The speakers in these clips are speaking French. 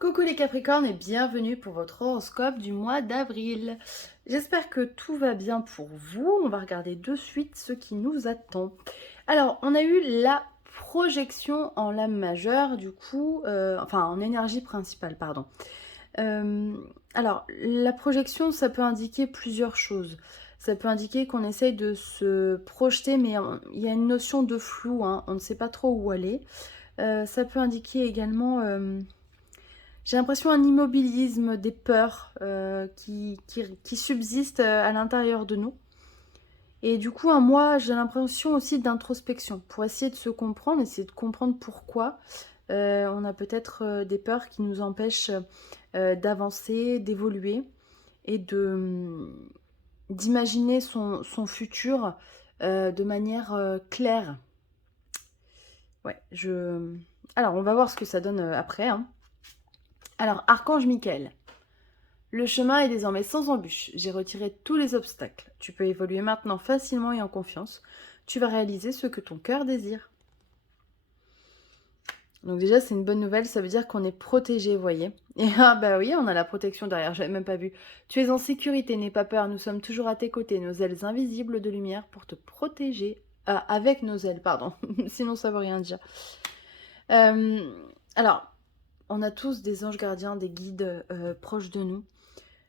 Coucou les Capricornes et bienvenue pour votre horoscope du mois d'avril. J'espère que tout va bien pour vous. On va regarder de suite ce qui nous attend. Alors, on a eu la projection en lame majeure, du coup, enfin en énergie principale, pardon. Euh, alors, la projection, ça peut indiquer plusieurs choses. Ça peut indiquer qu'on essaye de se projeter, mais il y a une notion de flou, hein, on ne sait pas trop où aller. Ça peut indiquer également j'ai l'impression un immobilisme, des peurs qui subsistent à l'intérieur de nous. Et du coup, moi, j'ai l'impression aussi d'introspection pour essayer de se comprendre, essayer de comprendre pourquoi on a peut-être des peurs qui nous empêchent d'avancer, d'évoluer et d'imaginer son futur de manière claire. Ouais, Alors, on va voir ce que ça donne après, hein. Alors, Archange Michael. Le chemin est désormais sans embûche. J'ai retiré tous les obstacles. Tu peux évoluer maintenant facilement et en confiance. Tu vas réaliser ce que ton cœur désire. Donc déjà, c'est une bonne nouvelle, ça veut dire qu'on est protégé, vous voyez. Et ah bah oui, on a la protection derrière, j'avais même pas vu. Tu es en sécurité, n'aie pas peur, nous sommes toujours à tes côtés, nos ailes invisibles de lumière pour te protéger. Ah, avec nos ailes, pardon, sinon ça veut rien dire. Euh, alors, on a tous des anges gardiens, des guides proches de nous.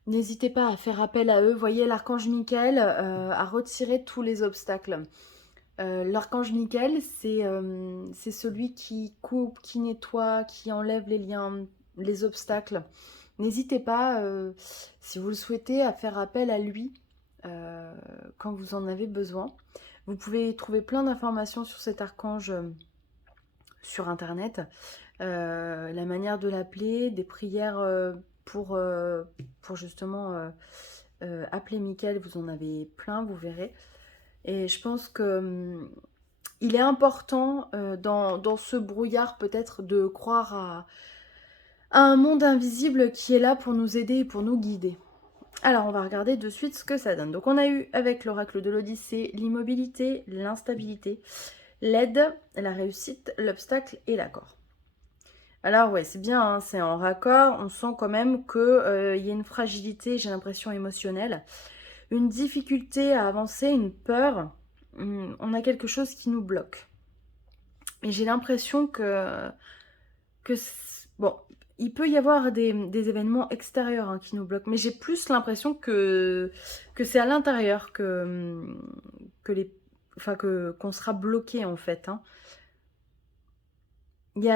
N'hésitez pas à faire appel à eux. Voyez l'archange Michael à retirer tous les obstacles. L'archange Michael, c'est celui qui coupe, qui nettoie, qui enlève les liens, les obstacles. N'hésitez pas, si vous le souhaitez, à faire appel à lui euh, quand vous en avez besoin. Vous pouvez trouver plein d'informations sur cet archange sur Internet. La manière de l'appeler, des prières pour justement appeler Michael, vous en avez plein, vous verrez. Et je pense que il est important dans ce brouillard peut-être de croire à un monde invisible qui est là pour nous aider et pour nous guider. Alors on va regarder de suite ce que ça donne. Donc on a eu avec l'oracle de l'Odyssée l'immobilité, l'instabilité, l'aide, la réussite, l'obstacle et l'accord. Alors ouais, c'est bien, hein, c'est en raccord. On sent quand même qu'il y a une fragilité, j'ai l'impression, émotionnelle. Une difficulté à avancer, une peur. On a quelque chose qui nous bloque. Et j'ai l'impression bon, il peut y avoir des événements extérieurs hein, qui nous bloquent. Mais j'ai plus l'impression que c'est à l'intérieur que qu'on sera bloqué en fait, hein. Il y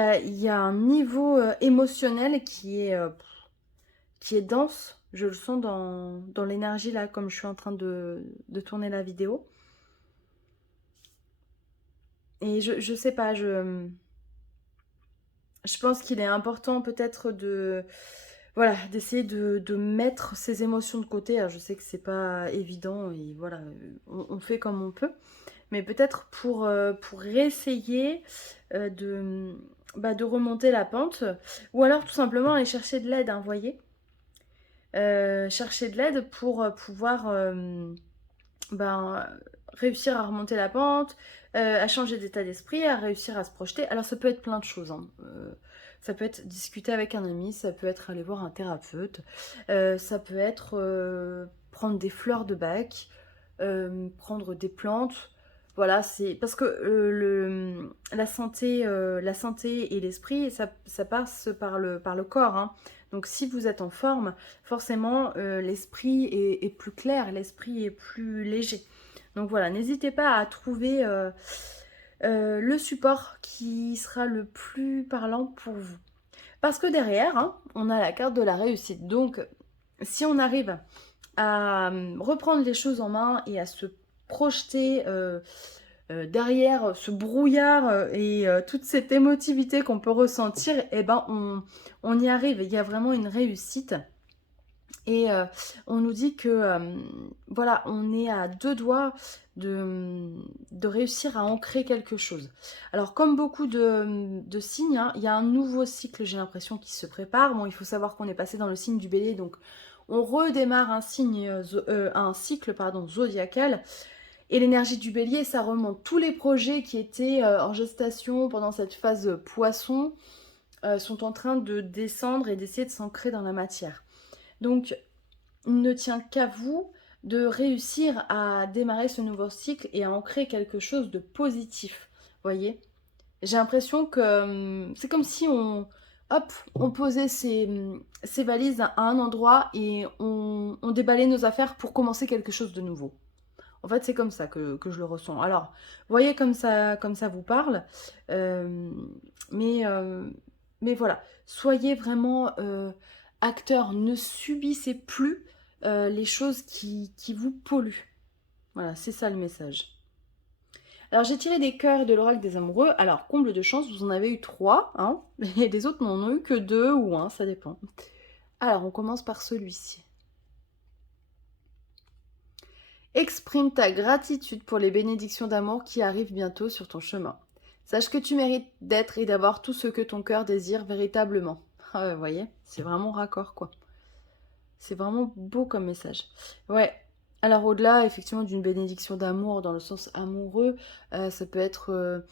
a un niveau émotionnel qui est dense. Je le sens dans l'énergie là, comme je suis en train de tourner la vidéo. Et je sais pas, je pense qu'il est important peut-être voilà, d'essayer de mettre ses émotions de côté. Alors, je sais que c'est pas évident et voilà, on fait comme on peut. Mais peut-être pour essayer de remonter la pente. Ou alors tout simplement aller chercher de l'aide, hein, vous voyez. Chercher de l'aide pour pouvoir ben, réussir à remonter la pente, à changer d'état d'esprit, à réussir à se projeter. Alors ça peut être plein de choses, hein. Ça peut être discuter avec un ami, ça peut être aller voir un thérapeute, ça peut être prendre des fleurs de bac, prendre des plantes. Voilà, c'est parce que la santé et l'esprit, ça passe par le corps, hein. Donc si vous êtes en forme, forcément l'esprit est plus clair, l'esprit est plus léger. Donc voilà, n'hésitez pas à trouver le support qui sera le plus parlant pour vous. Parce que derrière, hein, on a la carte de la réussite. Donc si on arrive à reprendre les choses en main et à se projeter derrière ce brouillard et toute cette émotivité qu'on peut ressentir, eh ben on y arrive. Il y a vraiment une réussite. Et on nous dit que voilà, on est à deux doigts de réussir à ancrer quelque chose. Alors comme beaucoup de signes, hein, il y a un nouveau cycle, j'ai l'impression, qui se prépare. Bon, il faut savoir qu'on est passé dans le signe du bélier, donc on redémarre un cycle pardon, zodiacal. Et l'énergie du bélier, ça remonte tous les projets qui étaient en gestation pendant cette phase poisson. sont en train de descendre et d'essayer de s'ancrer dans la matière. Donc, il ne tient qu'à vous de réussir à démarrer ce nouveau cycle et à ancrer quelque chose de positif. Voyez, j'ai l'impression que c'est comme si hop, on posait ses valises à un endroit et on déballait nos affaires pour commencer quelque chose de nouveau. En fait, c'est comme ça que je le ressens. Alors, voyez comme ça vous parle, euh, mais, euh, mais voilà, soyez vraiment acteur, ne subissez plus les choses qui vous polluent. Voilà, c'est ça le message. Alors, j'ai tiré des cœurs de l'oracle des amoureux. Alors, comble de chance, vous en avez eu 3, hein, et les autres n'en ont eu que 2 ou 1, ça dépend. Alors, on commence par celui-ci. Exprime ta gratitude pour les bénédictions d'amour qui arrivent bientôt sur ton chemin. Sache que tu mérites d'être et d'avoir tout ce que ton cœur désire véritablement. Ah ouais, vous voyez, c'est vraiment raccord, quoi. C'est vraiment beau comme message. Ouais. Alors au-delà, effectivement, d'une bénédiction d'amour dans le sens amoureux, ça peut être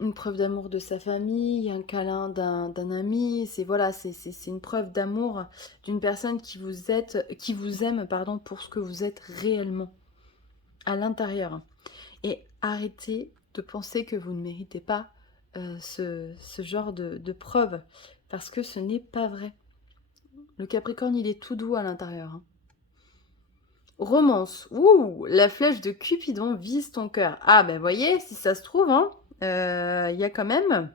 une preuve d'amour de sa famille, un câlin d'un ami. C'est voilà, c'est une preuve d'amour d'une personne qui vous aime, pardon, pour ce que vous êtes réellement à l'intérieur. Et arrêtez de penser que vous ne méritez pas ce genre de preuve, parce que ce n'est pas vrai. Le Capricorne, il est tout doux à l'intérieur. Hein. Romance. Ouh, la flèche de Cupidon vise ton cœur. Ah ben voyez, si ça se trouve, hein, y a quand même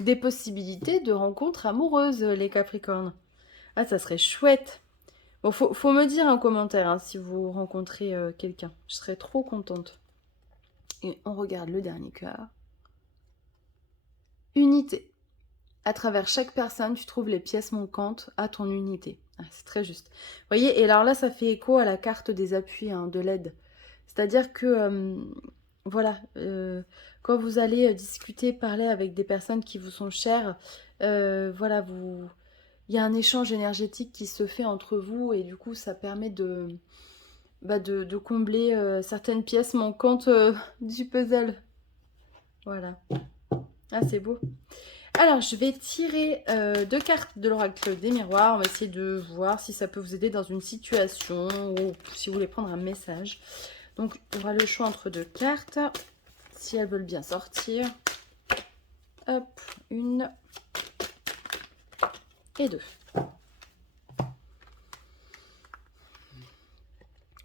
des possibilités de rencontres amoureuses, les Capricornes. Ah, ça serait chouette. Bon, faut me dire en commentaire hein, si vous rencontrez quelqu'un. Je serais trop contente. Et on regarde le dernier cœur. Unité. À travers chaque personne, tu trouves les pièces manquantes à ton unité. Ah, c'est très juste. Vous voyez, et alors là, ça fait écho à la carte des appuis hein, de l'aide. C'est-à-dire que, voilà, quand vous allez discuter, parler avec des personnes qui vous sont chères, voilà, il y a un échange énergétique qui se fait entre vous et du coup, ça permet de combler certaines pièces manquantes du puzzle. Voilà. Ah, c'est beau. Alors, je vais tirer 2 cartes de l'oracle des miroirs. On va essayer de voir si ça peut vous aider dans une situation ou si vous voulez prendre un message. Donc, on aura le choix entre 2 cartes, si elles veulent bien sortir. Hop, 1 et 2.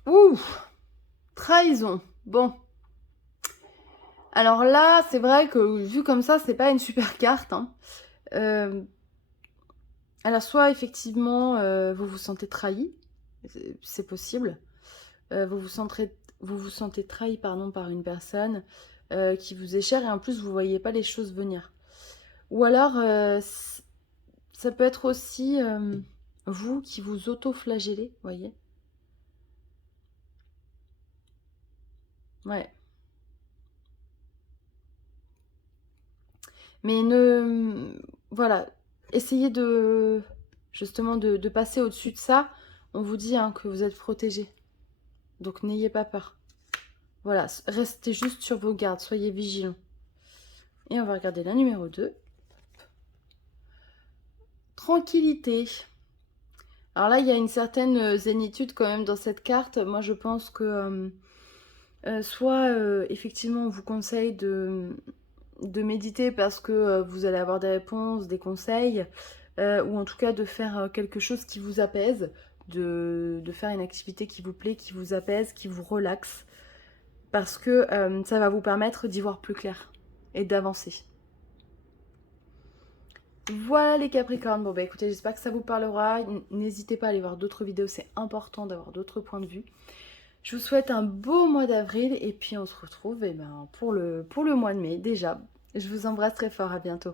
Ouh, trahison. Bon. Alors là, c'est vrai que vu comme ça, c'est pas une super carte. Hein. Alors, soit effectivement, vous vous sentez trahi, c'est possible. Vous vous sentez trahi pardon, par une personne qui vous est chère et en plus, vous ne voyez pas les choses venir. Ou alors, ça peut être aussi vous qui vous auto-flagellez, voyez. Ouais. Mais voilà, essayez justement de passer au-dessus de ça. On vous dit hein, que vous êtes protégé. Donc n'ayez pas peur. Voilà, restez juste sur vos gardes, soyez vigilants. Et on va regarder la numéro 2. Tranquillité. Alors là, il y a une certaine zénitude quand même dans cette carte. Moi, je pense que soit effectivement, on vous conseille de méditer parce que vous allez avoir des réponses, des conseils, ou en tout cas de faire quelque chose qui vous apaise, de faire une activité qui vous plaît, qui vous apaise, qui vous relaxe, parce que ça va vous permettre d'y voir plus clair et d'avancer. Voilà les Capricornes, bon bah écoutez, j'espère que ça vous parlera, n'hésitez pas à aller voir d'autres vidéos, c'est important d'avoir d'autres points de vue. Je vous souhaite un beau mois d'avril et puis on se retrouve pour le mois de mai déjà. Je vous embrasse très fort, à bientôt.